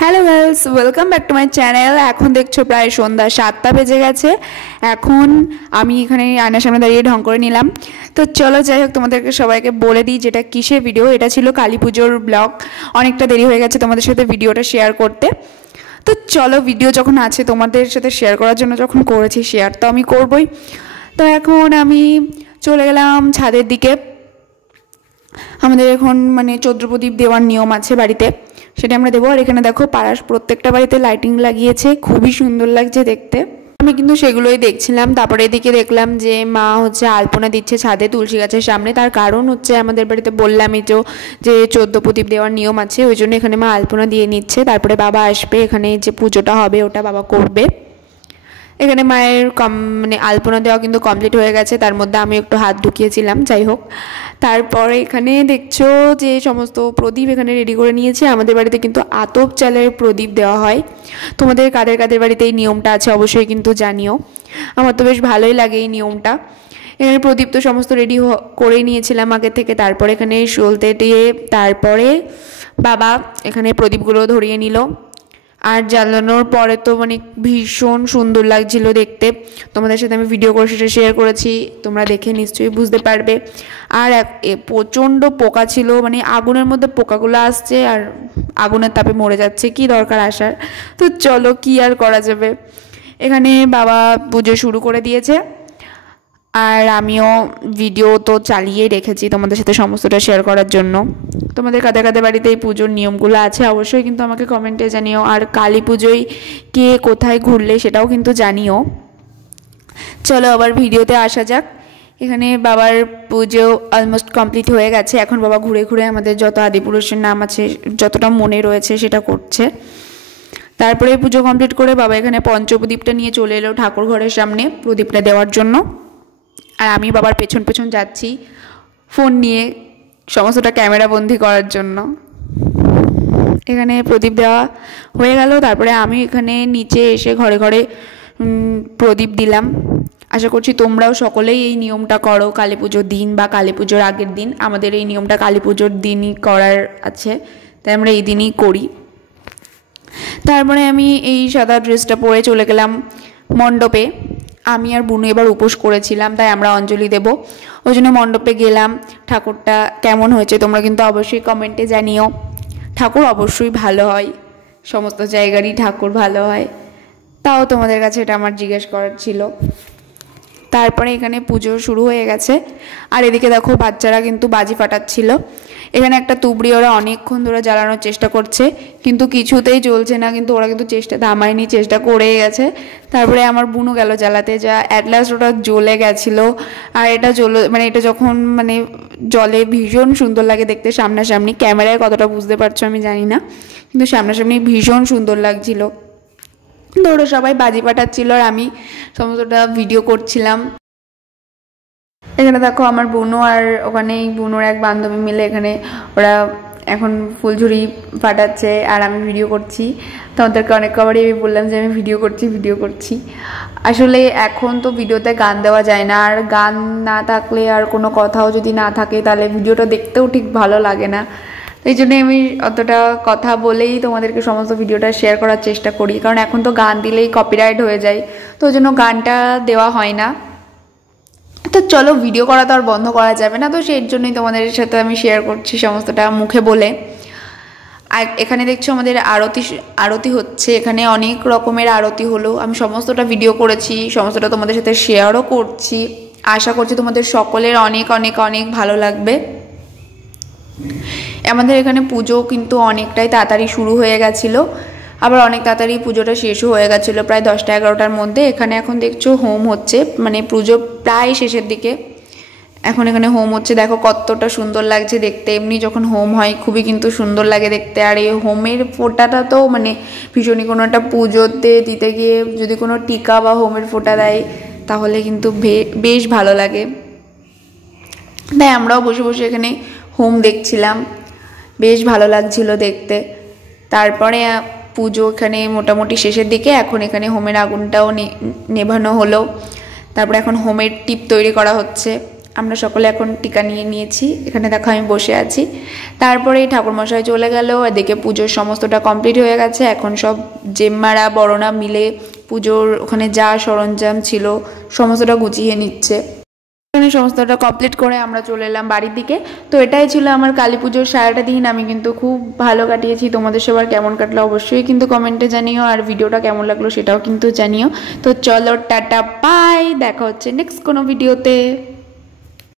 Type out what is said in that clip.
Hello girls, welcome back to my channel. এখন দেখছো প্রায় সন্ধ্যা 7টা বেজে গেছে। এখন আমি এখানে আয়নার সামনে দাঁড়িয়ে ঢং করে নিলাম। তো চলো, যাই হোক, তোমাদেরকে সবাইকে বলে দিই যেটা কিসের ভিডিও। এটা ছিল কালী পুজোর ব্লগ। অনেকটা দেরি হয়ে গেছে তোমাদের সাথে ভিডিওটা শেয়ার করতে। তো চলো, ভিডিও যখন আছে তোমাদের সাথে শেয়ার করার জন্য যখন করেছি, শেয়ার তো আমি করবই। তো এখন আমি চলে গেলাম ছাদের দিকে। আমাদের এখন মানে চৌদ্রপ্রদীপ দেওয়ার নিয়ম আছে বাড়িতে, সেটা আমরা দেবো। আর এখানে দেখো পাড়ার প্রত্যেকটা বাড়িতে লাইটিং লাগিয়েছে, খুবই সুন্দর লাগছে দেখতে। আমি কিন্তু সেগুলোই দেখছিলাম। তারপরে এদিকে দেখলাম যে মা হচ্ছে আলপনা দিচ্ছে ছাদে তুলসী গাছের সামনে। তার কারণ হচ্ছে আমাদের বাড়িতে বললামই তো যে 14 প্রদীপ দেওয়ার নিয়ম আছে, ওই জন্য এখানে মা আলপনা দিয়ে নিচ্ছে। তারপরে বাবা আসবে, এখানে যে পুজোটা হবে ওটা বাবা করবে। এখানে মায়ের মানে আলপনা দেওয়া কিন্তু কমপ্লিট হয়ে গেছে, তার মধ্যে আমি একটু হাত ঢুকিয়েছিলাম। যাই হোক, তারপরে এখানে দেখছো যে সমস্ত প্রদীপ এখানে রেডি করে নিয়েছে। আমাদের বাড়িতে কিন্তু আতপ চালের প্রদীপ দেওয়া হয়। তোমাদের কাদের কাদের বাড়িতে এই নিয়মটা আছে অবশ্যই কিন্তু জানিও। আমার তো বেশ ভালোই লাগে এই নিয়মটা। এখানে প্রদীপ তো সমস্ত রেডি করেই নিয়েছিলাম আগে থেকে। তারপরে এখানে সলতে দিয়ে তারপরে বাবা এখানে প্রদীপগুলো ধরিয়ে নিল। আর জ্বালানোর পরে তো মানে ভীষণ সুন্দর লাগছিল দেখতে। তোমাদের সাথে আমি ভিডিও করে সেটা শেয়ার করেছি, তোমরা দেখে নিশ্চয়ই বুঝতে পারবে। আর প্রচণ্ড পোকা ছিল, মানে আগুনের মধ্যে পোকাগুলো আসছে আর আগুনের তাপে মরে যাচ্ছে, কি দরকার আসার। তো চলো, কি আর করা যাবে। এখানে বাবা পুজো শুরু করে দিয়েছে, আর আমিও ভিডিও তো চালিয়েই রেখেছি তোমাদের সাথে সমস্তটা শেয়ার করার জন্য। তোমাদের কাদের কাদের বাড়িতে এই পুজোর নিয়মগুলো আছে অবশ্যই কিন্তু আমাকে কমেন্টে জানিও। আর কালী পুজোয় কে কোথায় ঘুরলে সেটাও কিন্তু জানিও। চলো আবার ভিডিওতে আসা যাক। এখানে বাবার পুজো অলমোস্ট কমপ্লিট হয়ে গেছে। এখন বাবা ঘুরে ঘুরে আমাদের যত আদিপুরুষের নাম আছে, যতটা মনে রয়েছে সেটা করছে। তারপরে পুজো কমপ্লিট করে বাবা এখানে পঞ্চপ্রদীপটা নিয়ে চলে এলো ঠাকুর ঘরের সামনে প্রদীপটা দেওয়ার জন্য। আর আমি বাবার পেছন পেছন যাচ্ছি ফোন নিয়ে সমস্তটা ক্যামেরা বন্দি করার জন্য। এখানে প্রদীপ দেওয়া হয়ে গেল। তারপরে আমি এখানে নিচে এসে ঘরে ঘরে প্রদীপ দিলাম। আশা করছি তোমরাও সকলেই এই নিয়মটা করো কালী পুজোর দিন বা কালী পুজোর আগের দিন। আমাদের এই নিয়মটা কালী পুজোর দিনই করার আছে, তাই আমরা এই দিনই করি। তারপরে আমি এই সাদা ড্রেসটা পরে চলে গেলাম মণ্ডপে। আমি আর বুনু এবার উপোস করেছিলাম, তাই আমরা অঞ্জলি দেব, ওই জন্য মণ্ডপে গেলাম। ঠাকুরটা কেমন হয়েছে তোমরা কিন্তু অবশ্যই কমেন্টে জানিও। ঠাকুর অবশ্যই ভালো হয়, সমস্ত জায়গারই ঠাকুর ভালো হয়, তাও তোমাদের কাছে এটা আমার জিজ্ঞেস করার ছিল। তারপরে এখানে পুজো শুরু হয়ে গেছে। আর এদিকে দেখো বাচ্চারা কিন্তু বাজি ফাটাচ্ছিল। এখানে একটা তুবড়ি ওরা অনেকক্ষণ ধরে জ্বালানোর চেষ্টা করছে, কিন্তু কিছুতেই জ্বলছে না। কিন্তু ওরা কিন্তু চেষ্টা থামায়নি, চেষ্টা করেই গেছে। তারপরে আমার বুনু গেল জ্বালাতে, যা অ্যাট লাস্ট ওটা জ্বলে গেছিলো। আর এটা মানে এটা যখন মানে জলে ভীষণ সুন্দর লাগে দেখতে সামনাসামনি। ক্যামেরায় কতটা বুঝতে পারছো আমি জানি না, কিন্তু সামনাসামনি ভীষণ সুন্দর লাগছিল। ওরা সবাই বাজি ফাটাচ্ছিল আর আমি সমস্তটা ভিডিও করছিলাম। এখানে দেখো আমার বোনও আর ওখানে বোনোর এক বান্ধবী মিলে এখানে ওরা এখন ফুলঝুরি ফাটাচ্ছে আর আমি ভিডিও করছি। তোমাদেরকে অনেক কবারই আমি বললাম যে আমি ভিডিও করছি। আসলে এখন তো ভিডিওতে গান দেওয়া যায় না, আর গান না থাকলে আর কোনো কথাও যদি না থাকে তাহলে ভিডিওটা দেখতেও ঠিক ভালো লাগে না। এই জন্যই আমি অতটা কথা বলেই তোমাদেরকে সমস্ত ভিডিওটা শেয়ার করার চেষ্টা করি, কারণ এখন তো গান দিলেই কপিরাইট হয়ে যায়, তো ওই জন্য গানটা দেওয়া হয় না। তো চলো, ভিডিও করা তো আর বন্ধ করা যাবে না, তো সেই জন্যই তোমাদের সাথে আমি শেয়ার করছি সমস্তটা মুখে বলে। আর এখানে দেখছো আমাদের আরতি হচ্ছে। এখানে অনেক রকমের আরতি হলো, আমি সমস্তটা ভিডিও করেছি, সমস্তটা তোমাদের সাথে শেয়ারও করছি। আশা করছি তোমাদের সকলের অনেক অনেক অনেক ভালো লাগবে। আমাদের এখানে পুজো কিন্তু অনেকটাই তাড়াতাড়ি শুরু হয়ে গেছিলো, আবার অনেক তাড়াতাড়ি পুজোটা শেষও হয়ে গেছিলো, প্রায় 10টা 11টার মধ্যে। এখানে এখন দেখছো হোম হচ্ছে, মানে পুজো প্রায় শেষের দিকে। এখন এখানে হোম হচ্ছে, দেখো কতটা সুন্দর লাগছে দেখতে। এমনি যখন হোম হয় খুবই কিন্তু সুন্দর লাগে দেখতে। আর এই হোমের ফোঁটাটা তো মানে ভীষণই, কোনো একটা পুজোতে দিতে গিয়ে যদি কোনো টিকা বা হোমের ফোঁটা দেয় তাহলে কিন্তু বেশ ভালো লাগে। তাই আমরাও বসে বসে এখানে হোম দেখছিলাম, বেশ ভালো লাগছিল দেখতে। তারপরে পুজো এখানে মোটামুটি শেষের দিকে। এখন এখানে হোমের আগুনটাও নেভানো হলো। তারপরে এখন হোমের টিপ তৈরি করা হচ্ছে। আমরা সকলে এখন টিকা নিয়ে নিয়েছি। এখানে দেখো আমি বসে আছি। তারপরেই ঠাকুরমশাই চলে গেল, এদিকে পুজোর সমস্তটা কমপ্লিট হয়ে গেছে। এখন সব জেম্মারা বড়রা মিলে পুজোর ওখানে যা সরঞ্জাম ছিল সমস্তটা গুছিয়ে নিচ্ছে। সমস্তটা কমপ্লিট করে আমরা চলে এলাম বাড়ির দিকে। তো এটাই ছিল আমার কালী পুজোর সারাটা দিন। আমি কিন্তু খুব ভালো কাটিয়েছি। তোমাদের সবার কেমন কাটলো অবশ্যই কিন্তু কমেন্টে জানিও, আর ভিডিওটা কেমন লাগলো সেটাও কিন্তু জানিও। তো চলো টাটা বাই, দেখা হচ্ছে নেক্সট কোনো ভিডিওতে।